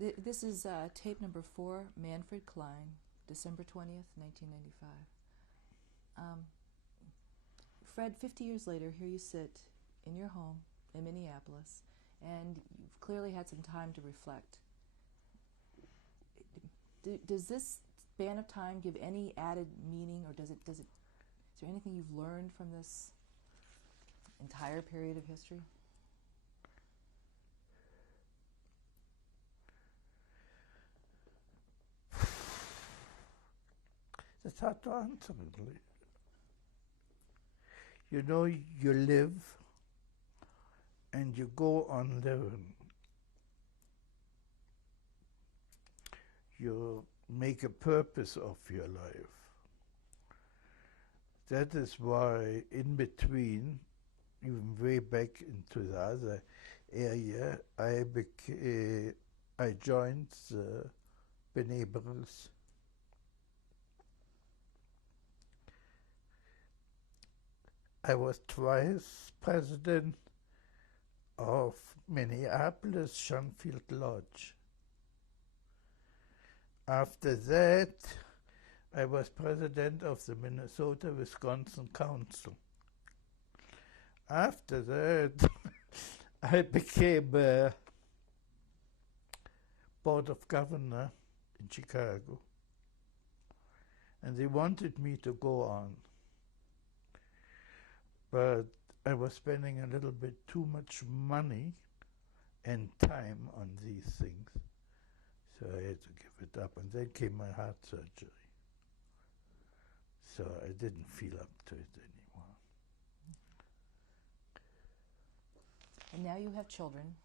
This is tape number 4, Manfred Klein, December 20th, 1995. Fred, 50 years later, here you sit in your home in Minneapolis, and you've clearly had some time to reflect. Does this span of time give any added meaning, or is there anything you've learned from this entire period of history? It's hard to answer, really. You know, you live and you go on living. You make a purpose of your life. That is why in between, even way back into the other area, I joined the B'nai B'rith. I was twice president of Minneapolis Shanfield Lodge. After that, I was president of the Minnesota-Wisconsin Council. After that, I became Board of Governor in Chicago. And they wanted me to go on. But I was spending a little bit too much money and time on these things. So I had to give it up. And then came my heart surgery. So I didn't feel up to it anymore. And now you have children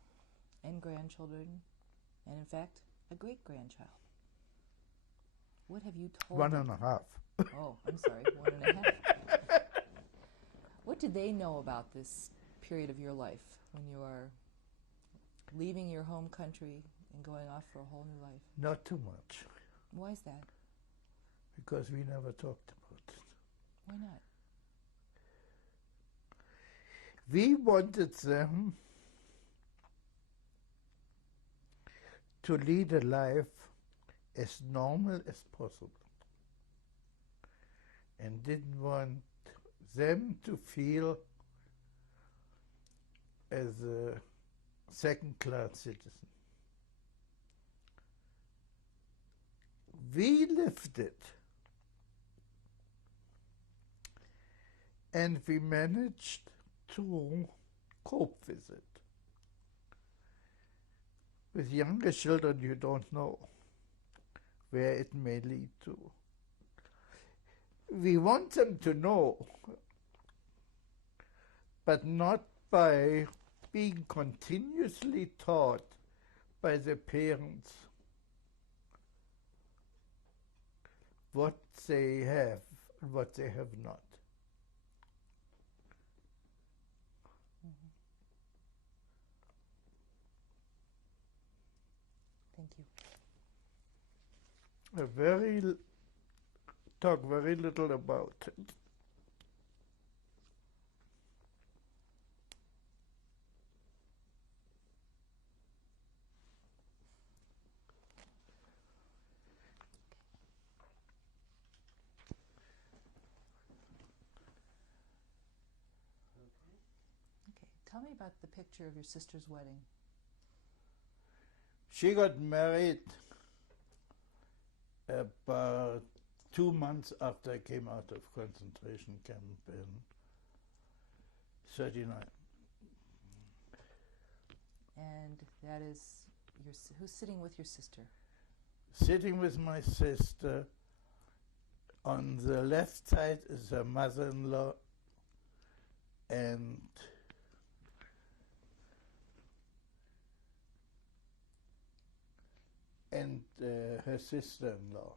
and grandchildren, and in fact, a great-grandchild. What have you told them? 1.5. Oh, I'm sorry, 1.5. What do they know about this period of your life when you are leaving your home country and going off for a whole new life? Not too much. Why is that? Because we never talked about it. Why not? We wanted them to lead a life as normal as possible, and didn't want them to feel as a second-class citizen. We lived it, and we managed to cope with it. With younger children, you don't know where it may lead to. We want them to know, but not by being continuously taught by the parents what they have and what they have not. Mm-hmm. Thank you. Talk very little about it. Okay, tell me about the picture of your sister's wedding. She got married about 2 months after I came out of concentration camp in 1939. And that is, who's sitting with your sister? Sitting with my sister, on the left side is her mother-in-law and her sister-in-law.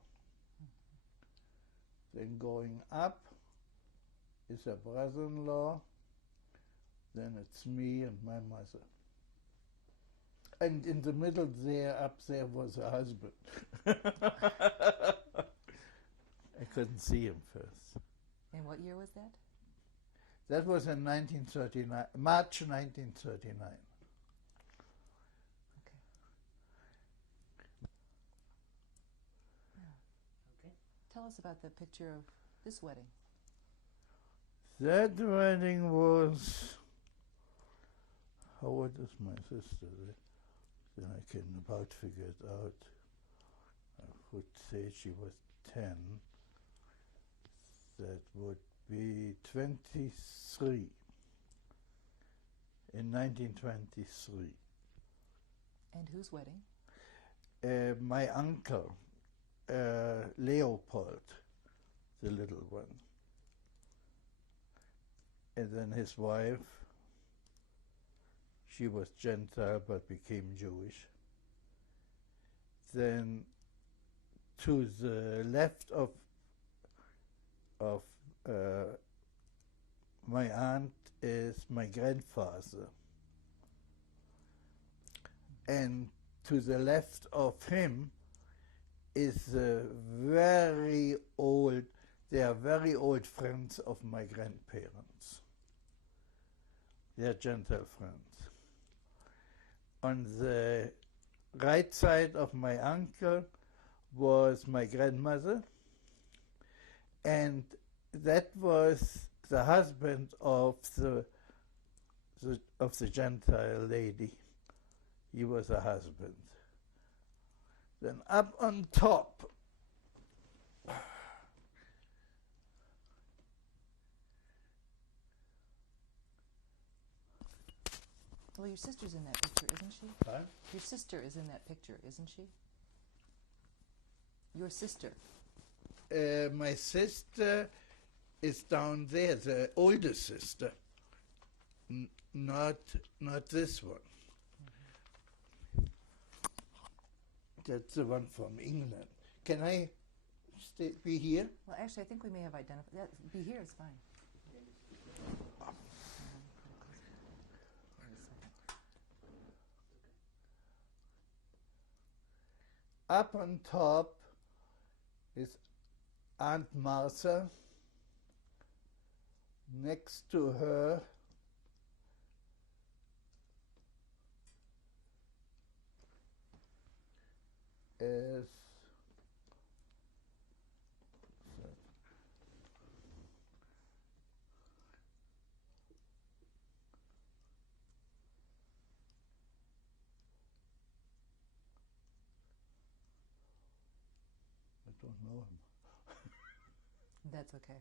Then going up is her brother-in-law, then it's me and my mother. And in the middle there, up there, was her husband. I couldn't see him first. And what year was that? That was in 1939, March 1939. Okay. tell us about the picture of this wedding. That wedding was, how old is my sister? Then I can about figure it out. I would say she was 10. That would be 23, in 1923. And whose wedding? My uncle, Leopold, the little one. And then his wife, she was Gentile but became Jewish. Then to the left of my aunt is my grandfather. And to the left of him is very old, they are very old friends of my grandparents. They are Gentile friends. On the right side of my uncle was my grandmother, and that was the husband of the Gentile lady. He was a husband. Then up on top, well, your sister's in that picture, isn't she? huh? Your sister is in that picture, isn't she? Your sister. My sister is down there, the older sister, not this one. That's the one from England. Can I be here? Well, actually, I think we may have identified that. Be here is fine. Up on top is Aunt Martha. Next to her is I don't know him. That's okay.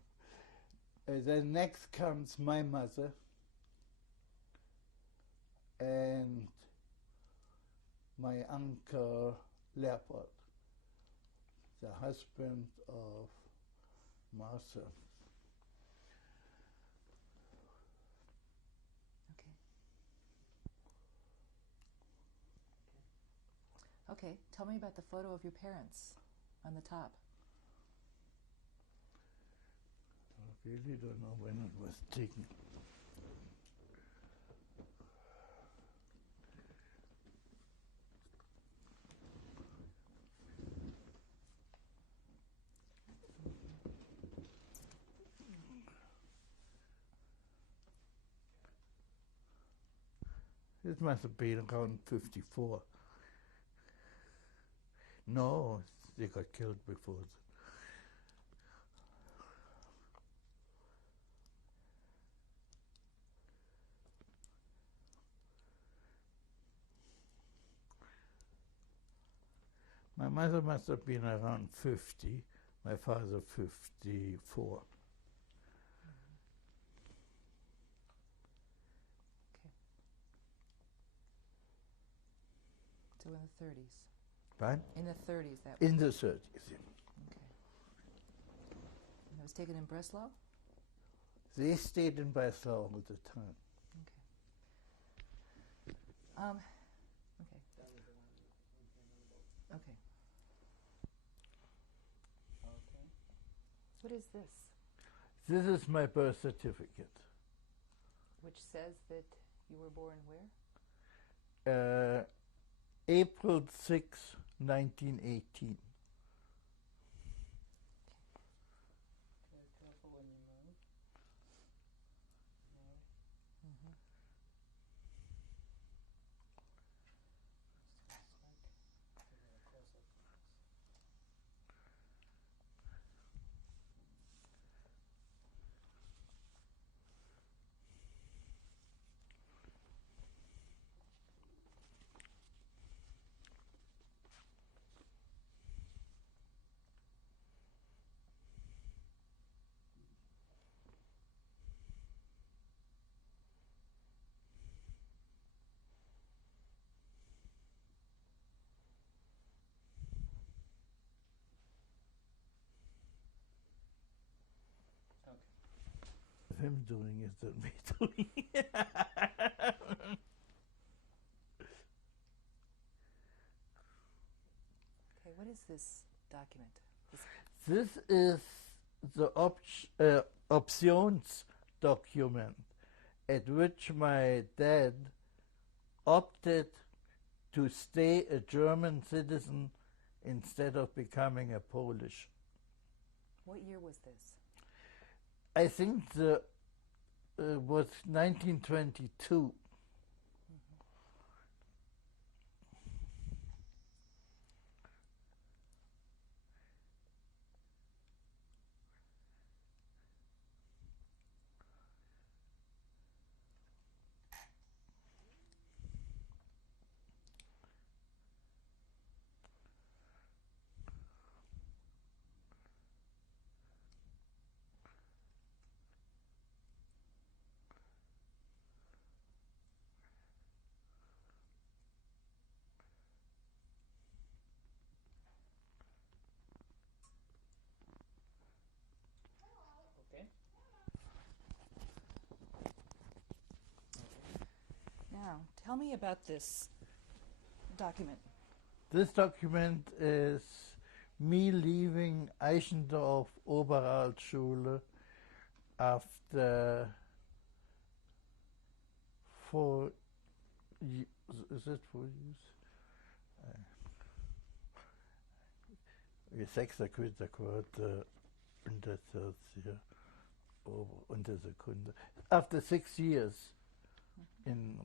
Then next comes my mother and my uncle Leopold, the husband of Martha. Okay. Okay, tell me about the photo of your parents on the top. I really don't know when it was taken. This must have been around 54. No, they got killed before. My mother must have been around 50, my father 54. Okay. So in the 30s. Right? In the 30s, that was. In the 30s. Okay. And it was taken in Breslau? They stayed in Breslau all the time. Okay. Okay. Okay. What is this? This is my birth certificate. Which says that you were born where? April 6, 1918. him doing it than me doing it. Okay, what is this document? This is the options document at which my dad opted to stay a German citizen instead of becoming a Polish. What year was this? I think the was 1922. Okay. Now, tell me about this document. This document is me leaving Eichendorf Oberrealschule after 4 years. Is it 4 years? 6,4 und das hier und der Sekunde. After 6 years in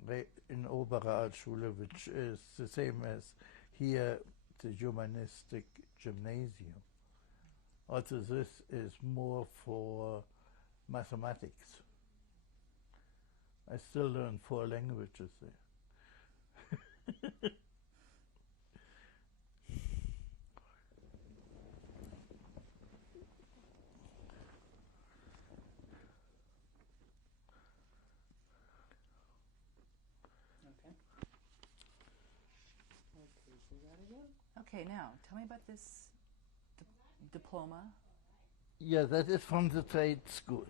Oberrealschule, which is the same as here the humanistic gymnasium. Also this is more for mathematics. I still learn 4 languages there. Okay, now, tell me about this diploma. Yeah, that is from the trade school.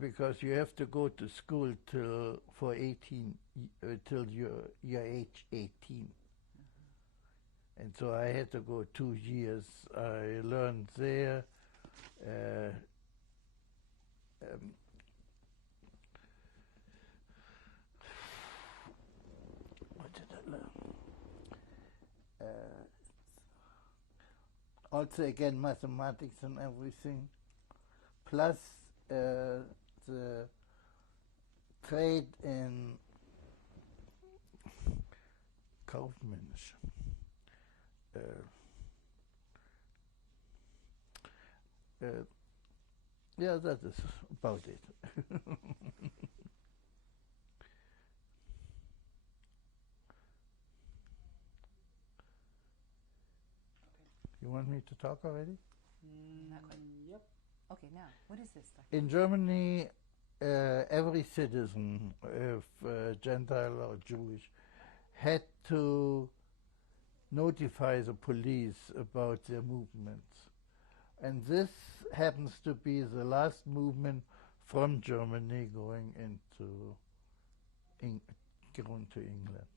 Because you have to go to school till you're age 18. And so I had to go 2 years. I learned there. What did I learn? Also again mathematics and everything, plus the trade in kaufmännisch. Yeah, that is about it. You want me to talk already? Not quite. Yep. Okay, now, what is this document? In Germany, every citizen, if Gentile or Jewish, had to notify the police about their movements. And this happens to be the last movement from Germany going to England.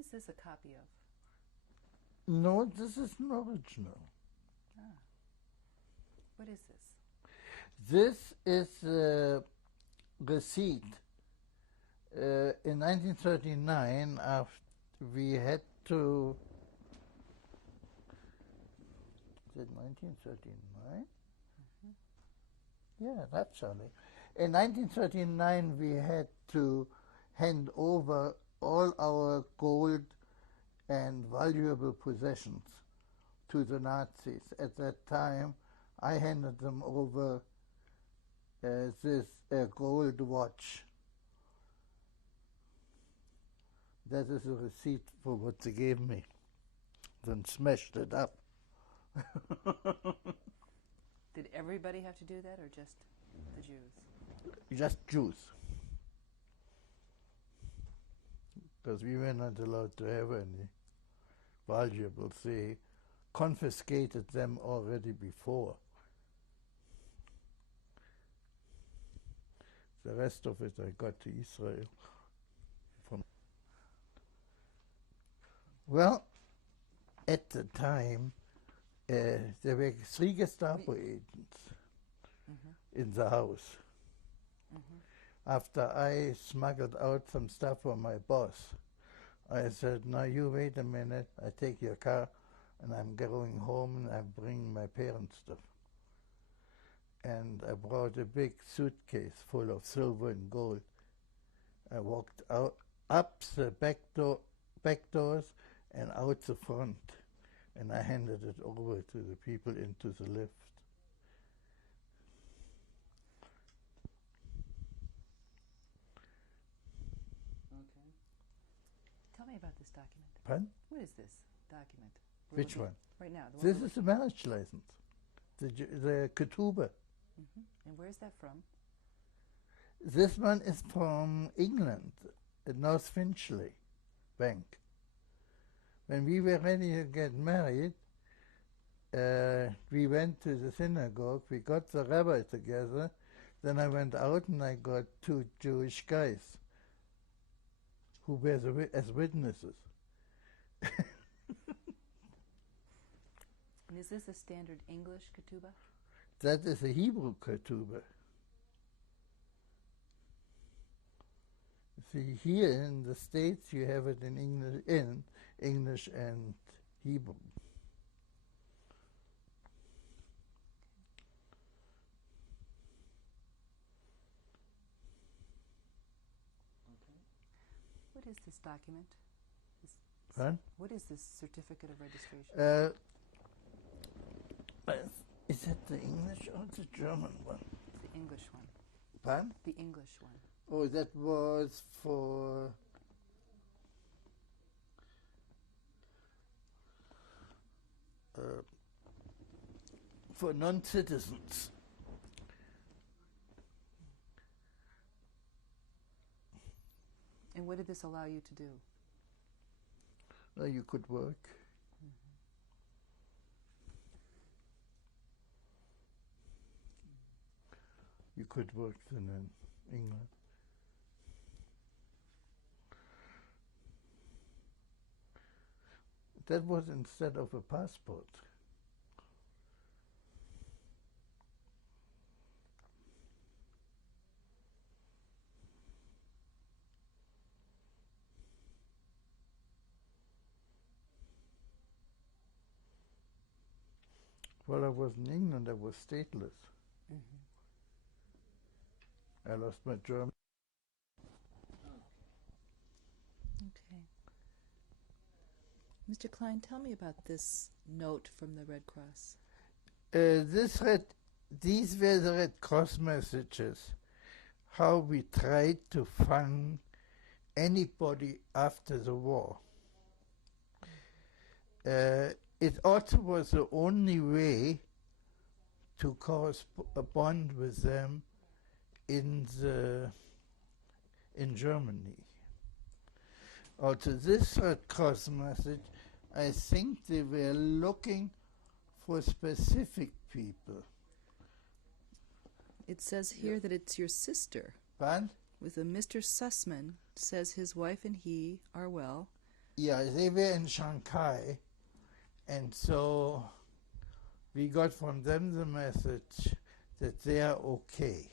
is this a copy of? No, this is an original. Ah. What is this? This is a receipt. In 1939, after we had to... Is it 1939? Yeah, naturally. In 1939, we had to hand over all our gold and valuable possessions to the Nazis. At that time, I handed them over this gold watch. That is a receipt for what they gave me. Then smashed it up. Did everybody have to do that, or just the Jews? Just Jews. Because we were not allowed to have any valuables. They confiscated them already before. The rest of it I got to Israel. Well, at the time, there were 3 Gestapo agents in the house. After I smuggled out some stuff for my boss, I said, now you wait a minute, I take your car and I'm going home and I'm bringing my parents' stuff. And I brought a big suitcase full of silver and gold. I walked out, up the back doors and out the front, and I handed it over to the people into the lift. Okay. Tell me about this document. Pardon? What is this document? Which one? Right now. This is the marriage license, the ketubah. And where's that from? This one is from England, at North Finchley Bank. When we were ready to get married, we went to the synagogue, we got the rabbi together, then I went out and I got 2 Jewish guys who were as witnesses. And is this a standard English ketubah? That is a Hebrew ketubah. See, here in the States you have it in English and Hebrew. What is this document? Pardon? What is this certificate of registration? Is that the English or the German one? The English one. Pardon? The English one. Oh, that was for non-citizens. And what did this allow you to do? Well, you could work. You could work in England. That was instead of a passport. While I was in England, I was stateless. I lost my German. Okay. Mr. Klein, tell me about this note from the Red Cross. These were the Red Cross messages, how we tried to fund anybody after the war. It also was the only way to correspond with them in Germany. Also, this Red Cross message, I think they were looking for specific people. It says here that it's your sister. But With a Mr. Sussman, says his wife and he are well. Yeah, they were in Shanghai, and so we got from them the message that they are okay.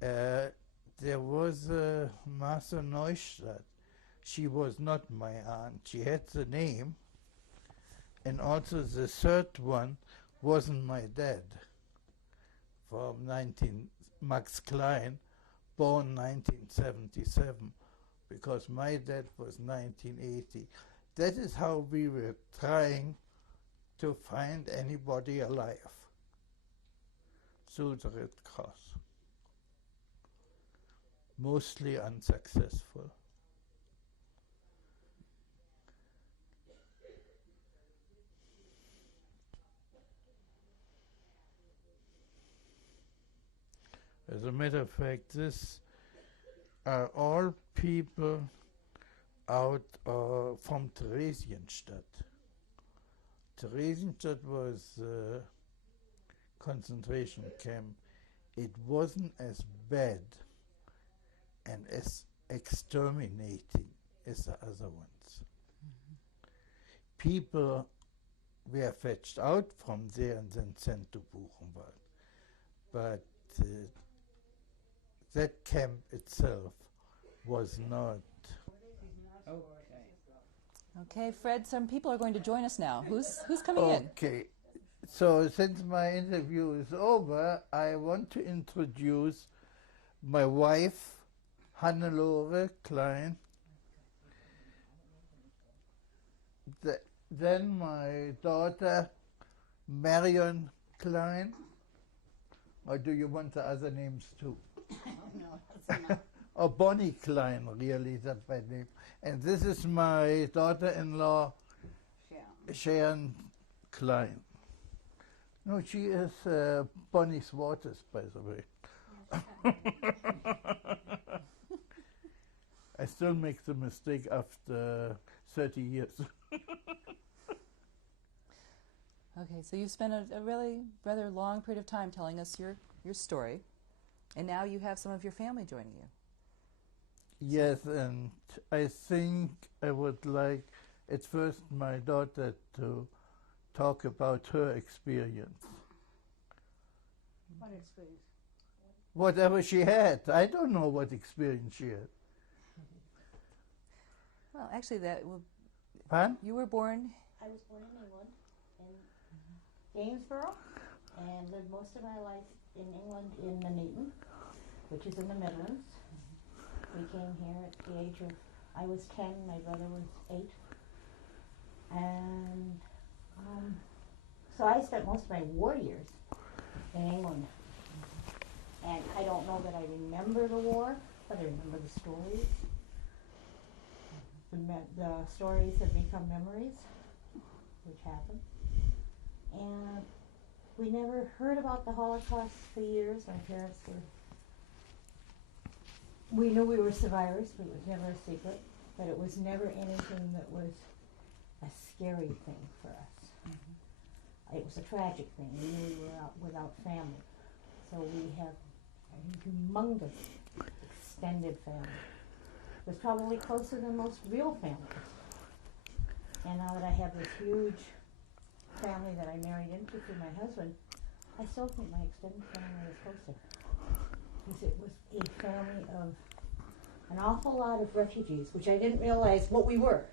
There was a Martha Neustadt. She was not my aunt. She had the name, and also the third one wasn't my dad. From Max Klein, born 1977, because my dad was 1980. That is how we were trying to find anybody alive through the Red Cross. Mostly unsuccessful. As a matter of fact, this are all people out from Theresienstadt. Theresienstadt was a concentration camp. It wasn't as bad and as exterminating as the other ones. People were fetched out from there and then sent to Buchenwald. But that camp itself was not. Okay, Fred, some people are going to join us now. Who's coming in? Okay. So since my interview is over, I want to introduce my wife, Hannelore Klein. Then my daughter, Marion Klein. Or do you want the other names too? No, that's enough. Or Bonnie Klein, really, that's my name. And this is my daughter-in-law, Sharon Klein. No, she is Bonnie Swarters, by the way. I still make the mistake after 30 years. Okay, so you've spent a really rather long period of time telling us your story, and now you have some of your family joining you. Yes, and I think I would like at first my daughter to talk about her experience. What experience? Whatever she had. I don't know what experience she had. Well, actually, Pardon? you were born. I was born in England, in Gainsborough, and lived most of my life in England in Nuneaton, which is in the Midlands. We came here at the age of, I was 10, my brother was 8. And so I spent most of my war years in England. And I don't know that I remember the war, but I remember the stories. The stories have become memories, which happened. And we never heard about the Holocaust for years. My parents we knew we were survivors, but it was never a secret. But it was never anything that was a scary thing for us. Mm-hmm. It was a tragic thing. We knew we were without family. So we have a humongous extended family. It was probably closer than most real families. And now that I have this huge family that I married into through my husband, I still think my extended family is closer. Because it was a family of an awful lot of refugees, which I didn't realize what we were.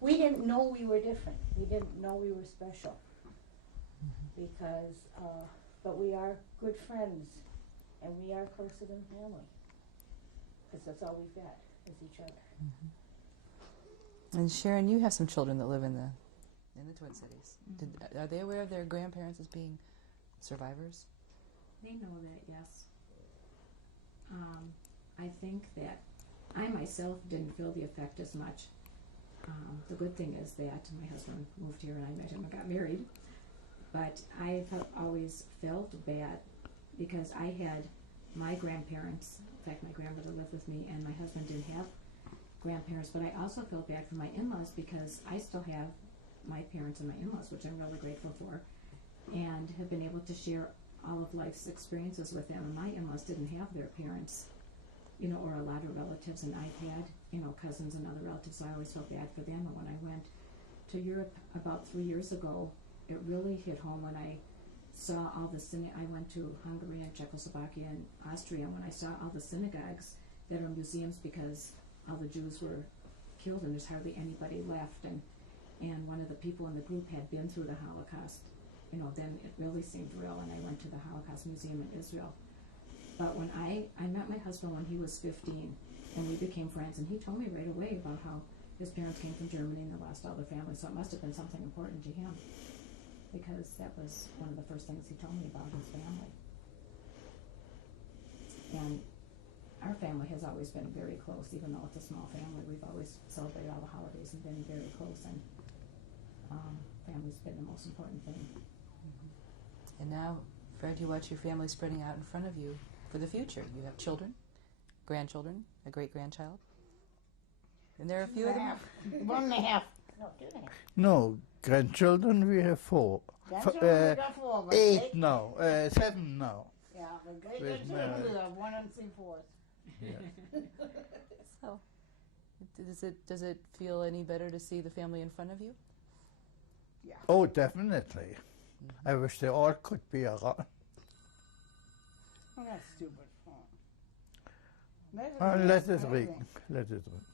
We didn't know we were different. We didn't know we were special. Because, but we are good friends, and we are closer than family. Because that's all we've got, is each other. Mm-hmm. And Sharon, you have some children that live in the Twin Cities. Mm-hmm. Are they aware of their grandparents as being survivors? They know that, yes. I think that I myself didn't feel the effect as much. The good thing is that my husband moved here and I met him and got married. But I always felt bad because I had my grandparents, in fact my grandmother lived with me, and my husband didn't have grandparents, but I also felt bad for my in-laws because I still have my parents and my in-laws, which I'm really grateful for, and have been able to share all of life's experiences with them. And my in-laws didn't have their parents you know, or a lot of relatives, and I've had, you know, cousins and other relatives, so I always felt bad for them. And when I went to Europe about 3 years ago, it really hit home when I saw all the I went to Hungary and Czechoslovakia and Austria, and when I saw all the synagogues that are museums because all the Jews were killed and there's hardly anybody left, and one of the people in the group had been through the Holocaust, you know, then it really seemed real, and I went to the Holocaust Museum in Israel. But when I met my husband when he was 15, and we became friends, and he told me right away about how his parents came from Germany and they lost all their family, so it must have been something important to him, because that was one of the first things he told me about his family. And our family has always been very close, even though it's a small family. We've always celebrated all the holidays and been very close, and family's been the most important thing. And now, Fred, you watch your family spreading out in front of you for the future. You have children, grandchildren, a great-grandchild. And there are a few of them. 1.5. No, 2.5. No, grandchildren we have 4. Grandchildren we got 4, but 8 now, 7 now. Yeah, but great-grandchildren we have 1 3/4. Yeah. So, does it feel any better to see the family in front of you? Yeah. Oh, definitely. I wish they all could be around. Oh, that's stupid. Let it ring. Let it ring.